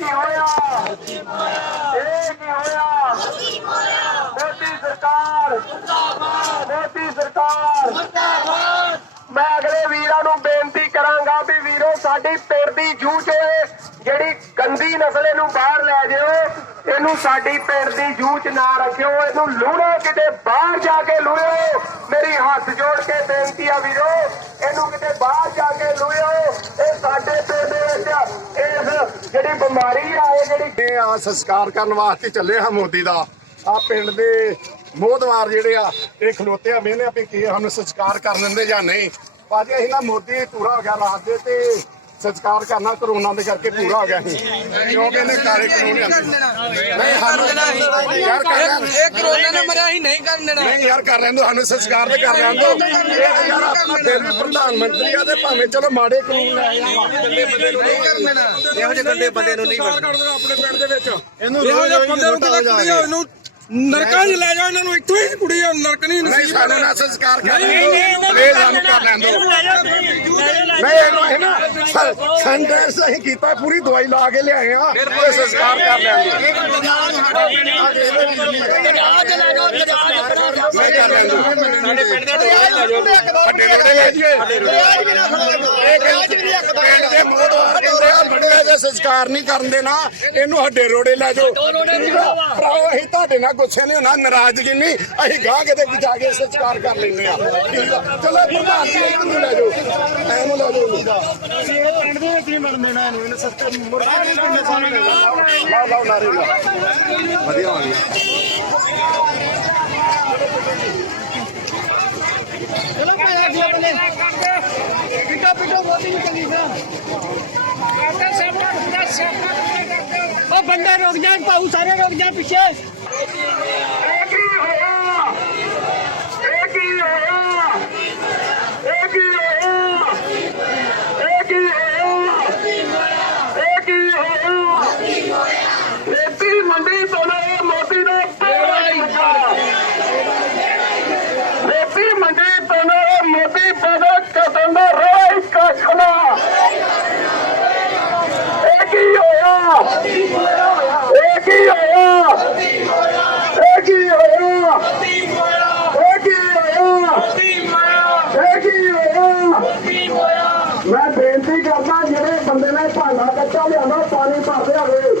ਕੀ ਹੋਇਆ ਇਹ ਕੀ ਹੋਇਆ ਮੋਦੀ ਸਰਕਾਰ ਮੋਦੀ ਸਰਕਾਰ ਮੈਂ ਅਗਲੇ ਵੀਰਾਂ ਨੂੰ ਬੇਨਤੀ ਕਰਾਂਗਾ ਵੀ ਵੀਰੋ ਸਾਡੀ ਪਿੰਡ ਦੀ ਜੂਝ ਹੋਏ ਜਿਹੜੀ ਗੰਦੀ ਨਸਲ ਇਹਨੂੰ ਬਾਹਰ ਲੈ ਜਿਓ ਇਹਨੂੰ ਸਾਡੀ ਪਿੰਡ ਦੀ ਜੂਝ ਨਾ ਰੱਖਿਓ ਇਹਨੂੰ ਲੂਣੋ ਕਿਤੇ ਬਾਹਰ ਜਾ ਕੇ ਲੂਇਓ ਮੇਰੀ ਹੱਥ ਜੋੜ ਕੇ ਬੇਨਤੀ ਆ ਵੀਰੋ ਇਹਨੂੰ ਕਿਤੇ ਬਾਹਰ ਜਾ ਕੇ ਲੂਇਓ ਇਹ ਸਾਡੇ ਪਿੰਡ ਦੇ ਵਿੱਚ ਇਸ ਜਿਹੜੀ ਬਿਮਾਰੀ ਆ ਇਹ ਜਿਹੜੀ ਆ ਸੰਸਕਾਰ ਕਰਨ ਵਾਸਤੇ ਚੱਲੇ ਹਾਂ ਮੋਦੀ ਦਾ ਆ ਪਿੰਡ ਦੇ ਮੋਹਦਵਾਰ ਜਿਹੜੇ ਆ ਇਹ ਖਲੋਤੇ ਆ ਵੇਖਦੇ ਆ ਵੀ ਕੀ ਸਾਨੂੰ ਸੰਸਕਾਰ ਕਰ ਲੈਂਦੇ ਜਾਂ ਨਹੀਂ ਭਾਜੀ ਅਸੀਂ ਨਾ ਮੋਦੀ ਪੂਰਾ ਹੋ ਗਿਆ ਰਾਤ ਦੇ ਤੇ ਸੰਸਕਾਰ ਕਰਨਾ ਕਰੋਨਾ ਦੇ ਕਰਕੇ ਪੂਰਾ ਹੋ ਗਿਆ ਸੀ ਕਿਉਂਕਿ ਇਹਨੇ ਕਾਲੇ ਕਾਨੂੰਨ ਨਹੀਂ ਸਾਨੂੰ ਯਾਰ ਇਹ ਕਰੋਨਾ ਨੇ ਮਰਿਆ ਹੀ ਨਹੀਂ ਕਰਨ ਦੇਣਾ ਨਹੀਂ ਯਾਰ ਕਰ ਲੈਂਦੋ ਸਾਨੂੰ ਸੰਸਕਾਰ ਤੇ ਕਰ ਲੈਂਦੋ ਇਹ ਯਾਰ ਆਪਣਾ ਫਿਰ ਵੀ ਪ੍ਰਧਾਨ ਮੰਤਰੀ ਆ ਤੇ ਭਾਵੇਂ ਚਲੋ ਮਾੜੇ ਕਾਨੂੰਨ ਲੈ ਇਹੋ ਜਿਹੇ ਗੰਦੇ ਬੰਦੇ ਨੂੰ ਨਹੀਂ ਕਰ ਦੇਣਾ ਆਪਣੇ ਪਿੰਡ ਦੇ ਵਿੱਚ ਇਹਨੂੰ ਇਹੋ ਜਿਹੇ ਬੰਦੇ ਨੂੰ ਇਹਨੂੰ ਨਰਕਾਂ 'ਚ ਲੈ ਜਾਓ ਇਹਨਾਂ ਨੂੰ ਇੱਥੋਂ ਹੀ ਕੁੜੀ ਨਰਕ ਨਹੀਂ ਸਾਨੂੰ ਨਾ ਸੰਸਕਾਰ ਕਰ ਲੈਂਦੋ ਸਾਨੂੰ ਕਰ ਲੈਂਦੋ ਨਹੀਂ ਇਹਨੂੰ ਹੈ ਨਾ ਸੈਂਟੈਂਸ ਅਸੀਂ ਕੀਤਾ ਪੂਰੀ ਦਵਾਈ ਲਾ ਕੇ ਲਿਆਏ ਆ ਇਹ ਸੰਸਕਾਰ ਕਰ ਲੈਂਦੇ ਮੈਂ ਕਰ ਲੈਂਦਾ ਸਾਡੇ ਪਿੰਡ ਦੇ ਦਵਾਈ ਲੈ ਜਾਓ ਵੱਡੇ ਰੋਡੇ ਲੈ ਜੀਏ ਇਹ ਮੋਦਵਾਰ ਕਹਿੰਦੇ ਆ ਬੜਿਆਂ ਦੇ ਸੰਸਕਾਰ ਨਹੀਂ ਕਰਨ ਦੇ ਨਾ ਇਹਨੂੰ ਹੱਡੇ ਰੋੜੇ ਲੈ ਜਾਓ ਭਰਾਓ ਅਸੀਂ ਤੁਹਾਡੇ ਨਾਲ ਗੁੱਸੇ ਨਹੀਂ ਹੋਣਾ ਨਾਰਾਜ਼ਗੀ ਨਹੀਂ ਅਸੀਂ ਗਾਂ ਕਿਤੇ ਜਾ ਕੇ ਸੰਸਕਾਰ ਕਰ ਲੈਂਦੇ ਆ ਠੀਕ ਆ ਚਲੋ ਪ੍ਰਧਾਨ ਜੀ ਇਹਨੂੰ ਲੈ ਜਾਓ ਐਨੂੰ ਲੈ ਜਾਓ ਪਿੰਡ ਦੇ ਵਿੱਚ ਹੀ ਮਰਨ ਦੇਣਾ ਇਹਨੂੰ ਸਸਤੇ ਮੁਰਗਾ ਨਹੀਂ ਲਾਓ ਲਾਓ ਨਾਰੇ ਵਧੀਆ ਵਧੀਆ ਚਲੋ ਭਾਇਆ ਜੀ ਆਪਣੇ ਪਿੱਟੋ ਪਿੱਟੋ ਮੋਦੀ ਨੂੰ ਚੰਗੀ ਤਰ੍ਹਾਂ ਉਹ ਬੰਦਾ ਰੁਕ ਜਾ ਭਾਊ ਸਾਰੇ ਰੁਕ ਜਾ ਪਿੱਛੇ ਇਹ ਕੀ ਹੋਇਆ ਇਹ ਕੀ ਹੋਇਆ ਇਹ ਕੀ ਹੋਇਆ ਇਹ ਕੀ ਹੋਇਆ ਇਹ ਕੀ ਹੋਇਆ ਖੇਤੀ ਮੰਡੀ ਤੋਂ ਮੋਦੀ ਨੇ ਬੇੜਾ ਲੱਗਾ ਖੇਤੀ ਮੰਡੀ ਤੋਂ ਮੋਦੀ ਬੜਾ ਕਦਮ ਰਾਈ ਕਾਖਣਾ ਇਹ ਕੀ ਹੋਇਆ ਇਹ ਕੀ ਹੋਇਆ ਇਹ ਕੀ ਹੋਇਆ ਇਹ ਕੀ ਹੋਇਆ ਮੈਂ ਬੇਨਤੀ ਕਰਦਾ ਜਿਹੜੇ ਬੰਦੇ ਨੇ ਭਾਂਡਾ ਕੱਚਾ ਲਿਆਂਦਾ ਪਾਣੀ ਭਰਦੇ ਹੋਵੇ